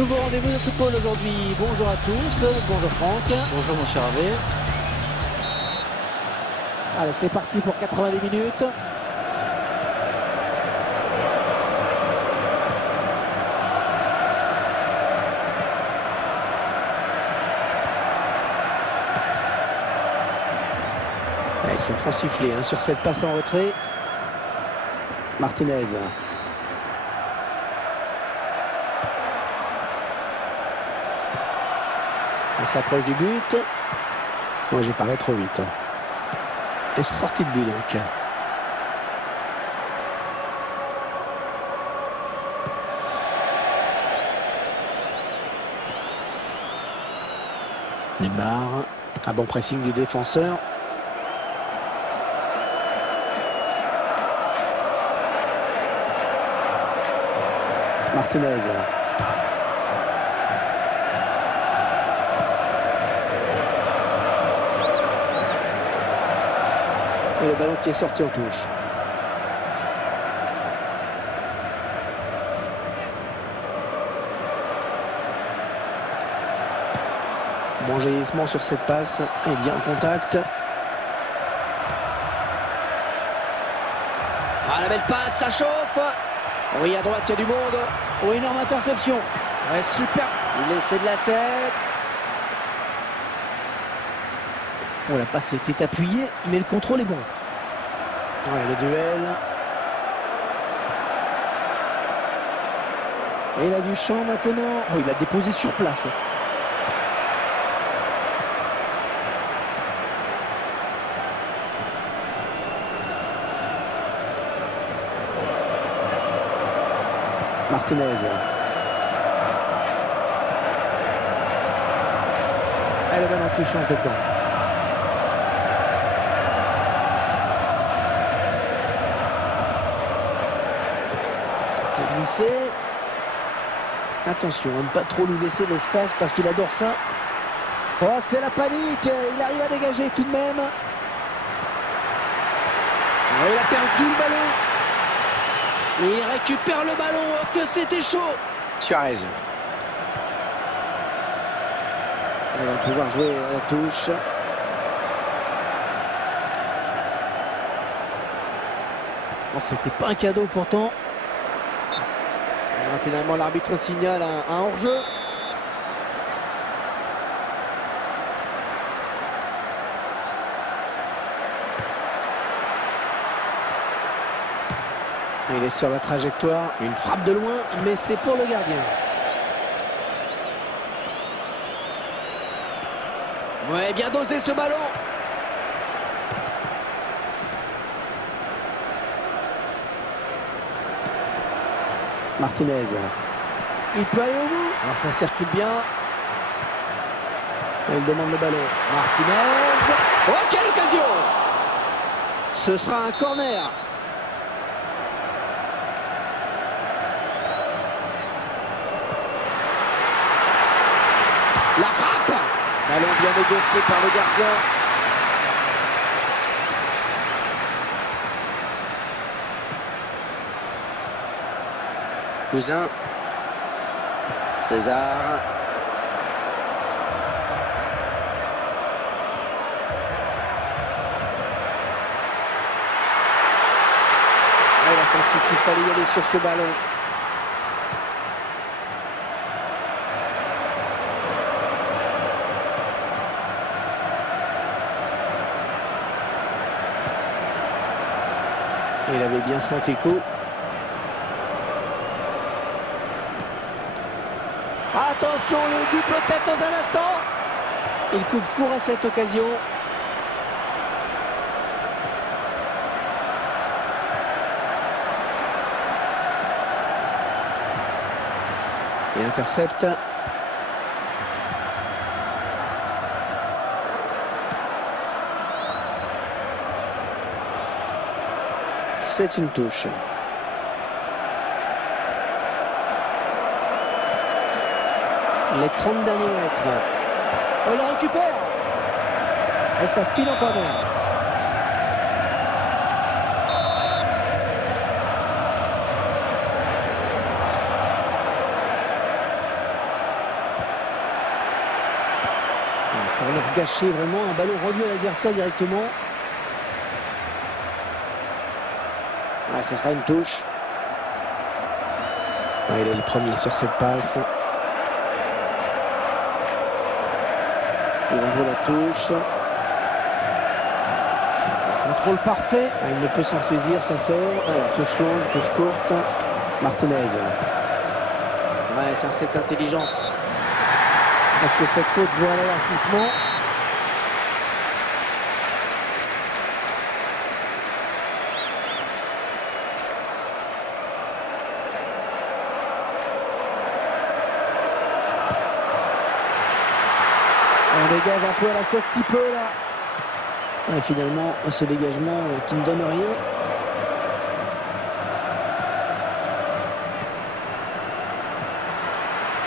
Nouveau rendez-vous de football aujourd'hui. Bonjour à tous, bonjour Franck. Bonjour mon cher Hervé. Allez, c'est parti pour 90 minutes. Ils se font siffler sur cette passe en retrait. Martinez. On s'approche du but. Moi, j'ai parlé trop vite. Et c'est sorti de but donc. Neymar. Un bon pressing du défenseur. Martinez. Et le ballon qui est sorti en touche. Bon jaillissement sur cette passe. Et bien en contact. Ah, la belle passe, ça chauffe. Oui, à droite, il y a du monde. Oh, énorme interception. Ouais, super. Il laissait de la tête. Oh, la passe était appuyée, mais le contrôle est bon. Ouais, le duel. Et il a du champ maintenant. Oh, il a déposé sur place. Martinez. Et le ballon qui change de camp. Glissé. Attention, à ne pas trop lui laisser l'espace parce qu'il adore ça. Oh, c'est la panique. Il arrive à dégager tout de même. Oh, il a perdu le ballon. Et il récupère le ballon. Oh, que c'était chaud. Suarez. Il va pouvoir jouer à la touche. Bon, c'était pas un cadeau pourtant. Finalement, l'arbitre signale un hors-jeu. Il est sur la trajectoire. Une frappe de loin, mais c'est pour le gardien. Ouais, bien dosé ce ballon. Martinez. Il peut aller au bout. Alors ça circule bien. Et il demande le ballon. Martinez. Oh, quelle occasion! Ce sera un corner. La frappe. Ballon bien négocié par le gardien. Cousin. César. Il a senti qu'il fallait y aller sur ce ballon. Il avait bien senti le coup. Attention, le but peut-être dans un instant. Il coupe court à cette occasion. Il intercepte. C'est une touche. Les 30 derniers mètres. Oh, il la récupère. Et ça file en corner. venir gâcher vraiment un ballon rendu à l'adversaire directement. Ouais, ce sera une touche. Ouais, il est le premier sur cette passe. Il va jouer la touche. Contrôle parfait. Ah, il ne peut s'en saisir, ça sort. Alors, touche longue, touche courte. Martinez. Ouais, ça, cette intelligence. Est-ce que cette faute vaut un avertissement? On dégage un peu à la sauve qui peut là. Et finalement, ce dégagement qui ne donne rien.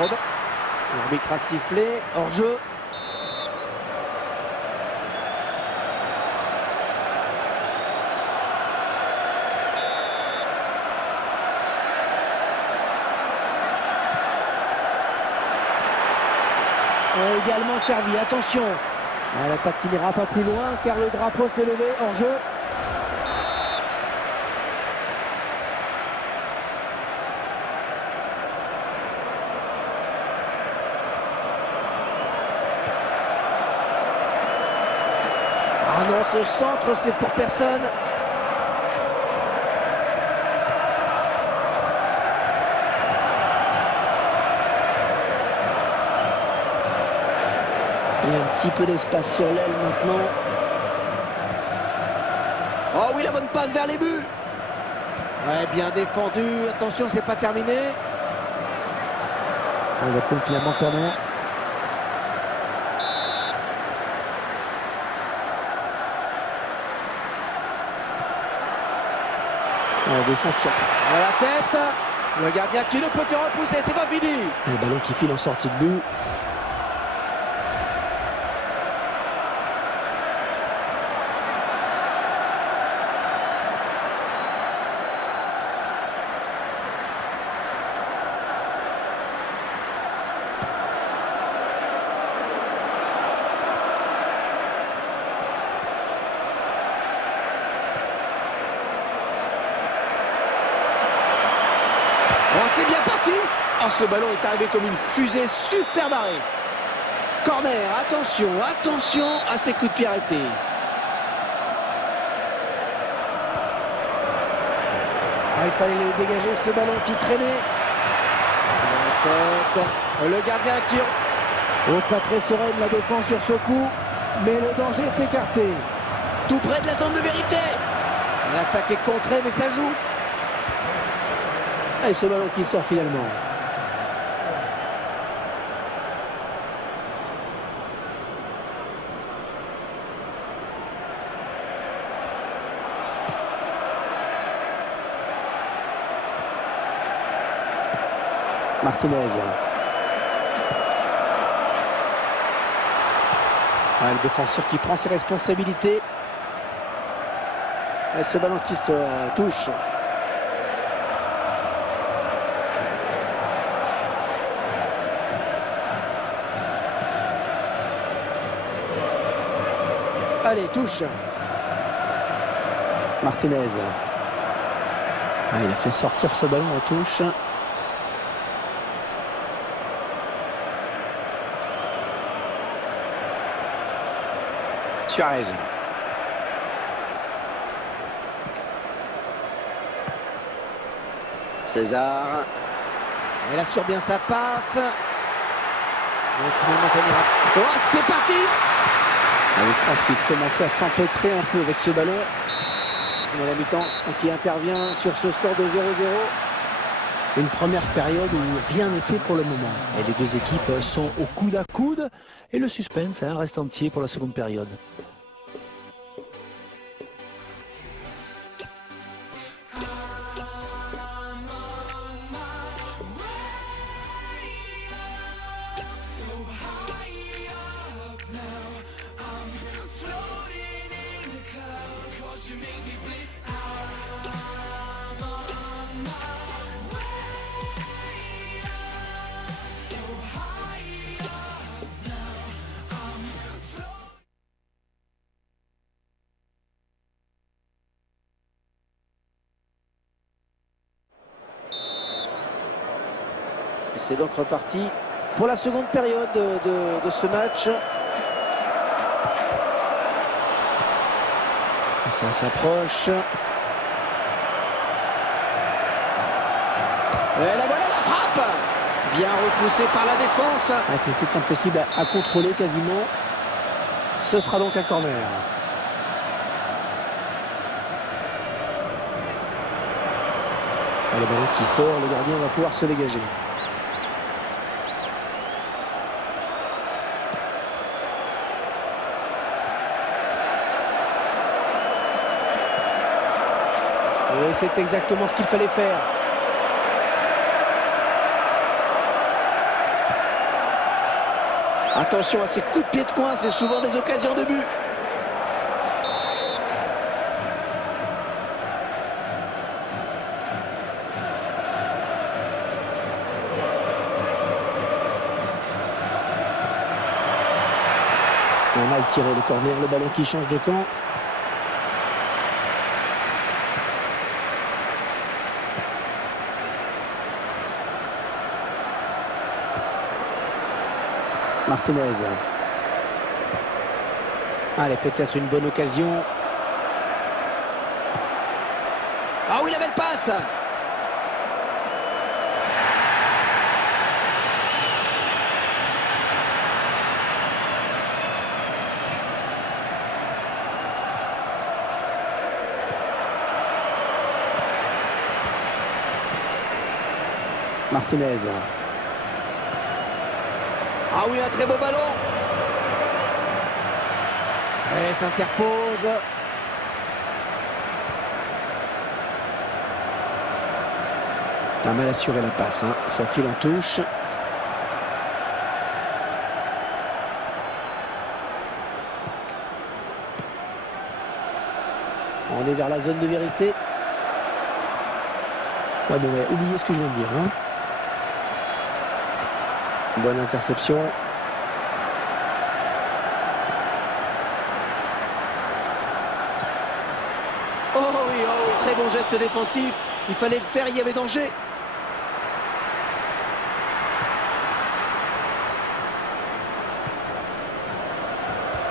Robin. L'arbitre a sifflé, hors-jeu. Également servi, attention. L'attaque qui n'ira pas plus loin car le drapeau s'est levé, hors-jeu. Ah non, ce centre, c'est pour personne. Il y a un petit peu d'espace sur l'aile maintenant. Oh oui, la bonne passe vers les buts. Ouais, bien défendu. Attention, c'est pas terminé. On obtient finalement corner. La défense qui a la tête. Le gardien qui ne peut que repousser, c'est pas fini. Le ballon qui file en sortie de but. Oh, c'est bien parti. Oh, ce ballon est arrivé comme une fusée, super barré. Corner, attention, attention à ces coups de pied arrêtés. Ah, il fallait le dégager, ce ballon qui traînait. La tête. Le gardien qui... Oh, pas très sereine la défense sur ce coup, mais le danger est écarté. Tout près de la zone de vérité. L'attaque est contrée, mais ça joue. Et ce ballon qui sort finalement. Martinez. Le défenseur qui prend ses responsabilités. Et ce ballon qui se touche. Allez, touche. Martinez. Il a fait sortir ce ballon en touche. Suarez. César. Il assure bien sa passe. Et finalement, ça n'ira pas. Oh, c'est parti! La France qui commençait à s'empêtrer un peu avec ce ballon. On a la mi-temps qui intervient sur ce score de 0-0. Une première période où rien n'est fait pour le moment. Et les deux équipes sont au coude à coude. Et le suspense reste entier pour la seconde période. Et c'est donc reparti pour la seconde période de ce match. Et ça s'approche. Et la voilà, la frappe! Bien repoussé par la défense. Ah, c'était impossible à contrôler quasiment. Ce sera donc un corner. Le ballon qui sort, le gardien va pouvoir se dégager. Oui, c'est exactement ce qu'il fallait faire. Attention à ces coups de pied de coin, c'est souvent des occasions de but. On a mal tiré le corner, le ballon qui change de camp. Martinez. Allez, peut-être une bonne occasion. Ah oui, la belle passe! Martinez. Ah oui, un très beau ballon. Elle s'interpose. A mal assuré la passe, hein. Ça file en touche. On est vers la zone de vérité. Ouais, bon, mais oubliez ce que je viens de dire, hein. Bonne interception. Oh oui, oh, très bon geste défensif. Il fallait le faire, il y avait danger.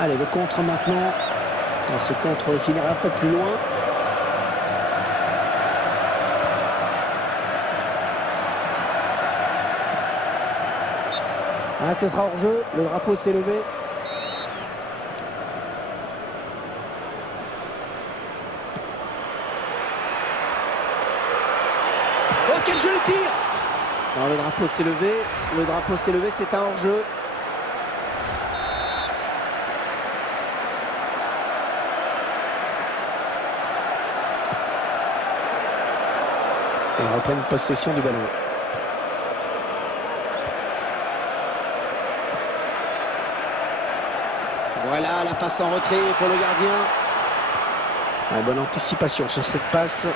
Allez, le contre maintenant. Ce contre qui n'ira pas plus loin. Ah, ce sera hors jeu, le drapeau s'est levé. Oh, quel jeu le tir! Non, le drapeau s'est levé, c'est un hors jeu. Ils reprennent possession du ballon. Voilà la passe en retrait pour le gardien. Une bonne anticipation sur cette passe.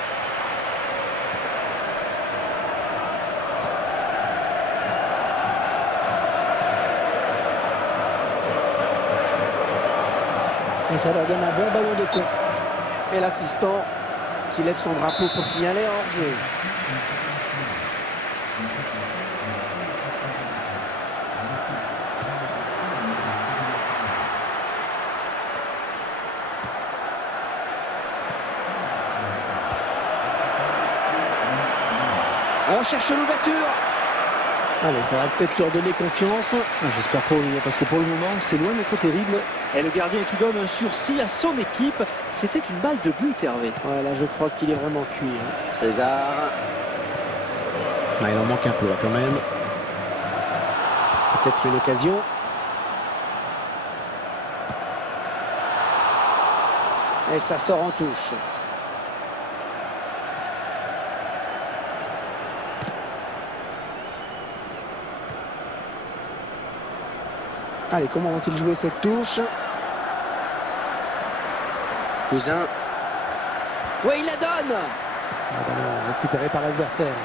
Et ça leur donne un bon ballon de con. Et l'assistant qui lève son drapeau pour signaler hors-jeu. On cherche l'ouverture. Allez, ça va peut-être leur donner confiance. J'espère pour lui, parce que pour le moment, c'est loin d'être terrible. Et le gardien qui donne un sursis à son équipe, c'était une balle de but, Hervé. Ouais, là, je crois qu'il est vraiment cuit. Hein. César. Ah, il en manque un peu, là, quand même. Peut-être une occasion. Et ça sort en touche. Allez, comment vont-ils jouer cette touche? Cousin. Oui, il la donne. Ah, ballon récupéré par l'adversaire.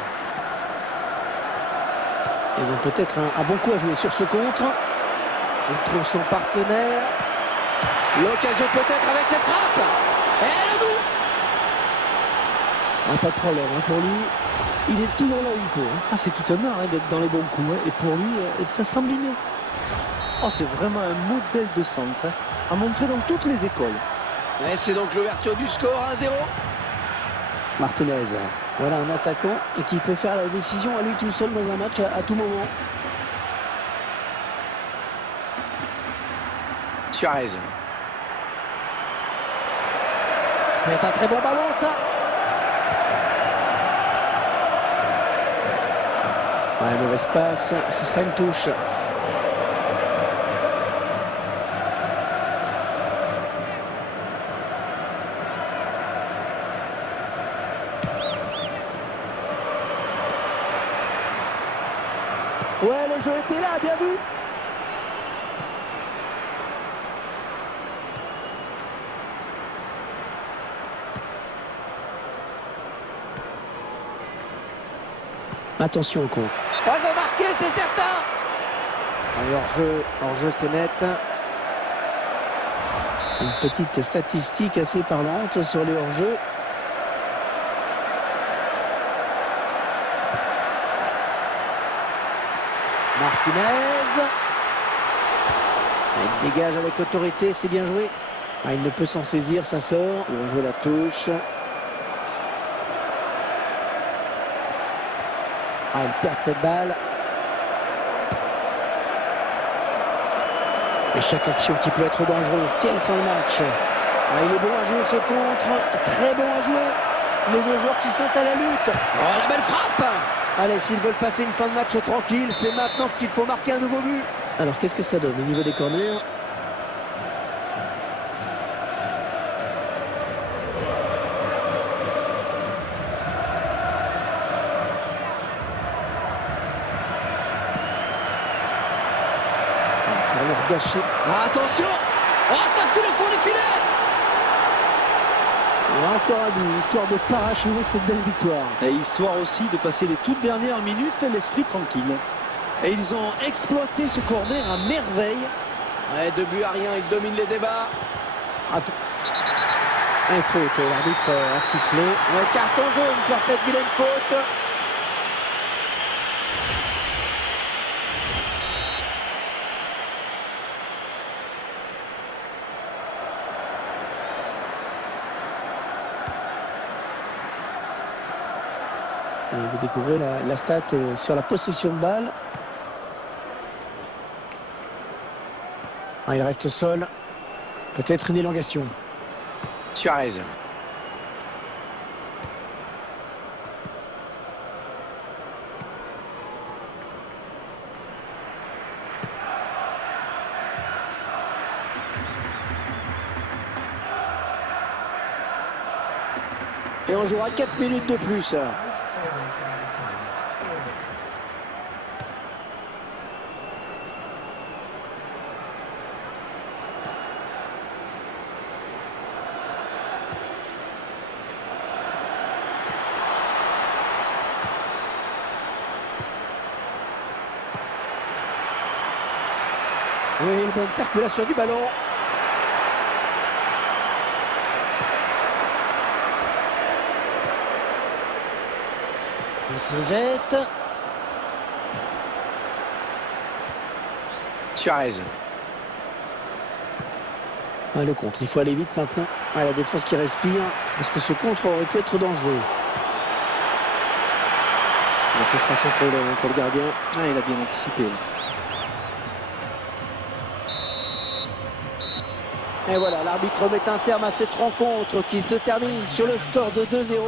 Ils ont peut-être un bon coup à jouer sur ce contre. Il trouve son partenaire. L'occasion peut-être avec cette frappe. Et le but. Ah, pas de problème hein, pour lui. Il est toujours là où il faut. Ah, c'est tout un art d'être dans les bons coups. Et pour lui, ça semble inné. Oh, c'est vraiment un modèle de centre à montrer dans toutes les écoles. Et c'est donc l'ouverture du score 1-0. Martinez, voilà un attaquant qui peut faire la décision à lui tout seul dans un match à tout moment. Suarez. C'est un très bon ballon, ça. Ouais, mauvaise passe, ce sera une touche. Ouais, le jeu était là, bien vu. Attention au con. On va marquer, c'est certain. Hors-jeu, c'est net. Une petite statistique assez parlante sur les hors-jeux. Martinez. Il dégage avec autorité, c'est bien joué. Il ne peut s'en saisir, ça sort. Il va jouer la touche. Il perd cette balle. Et chaque action qui peut être dangereuse. Quelle fin de match. Il est bon à jouer ce contre. Très bon à jouer. Les deux joueurs qui sont à la lutte. Oh, la belle frappe. Allez, s'ils veulent passer une fin de match tranquille, c'est maintenant qu'il faut marquer un nouveau but. Alors, qu'est-ce que ça donne au niveau des corners? Corner gâché. Attention. Oh, ça fout le fond du filet. Et encore un but, histoire de parachever cette belle victoire. Et histoire aussi de passer les toutes dernières minutes l'esprit tranquille. Et ils ont exploité ce corner à merveille. Ouais, 2 buts à rien, ils dominent les débats. Un faute, l'arbitre a sifflé. Un carton jaune pour cette vilaine faute. Et vous découvrez la stat sur la possession de balle. Il reste au sol. Peut-être une élongation. Suarez. Et on jouera 4 minutes de plus. Oui, une bonne circulation du ballon. Il se jette. Suarez. Le contre, il faut aller vite maintenant. La défense qui respire, parce que ce contre aurait pu être dangereux. Ce sera son problème pour le gardien. Il a bien anticipé. Et voilà, l'arbitre met un terme à cette rencontre qui se termine sur le score de 2-0.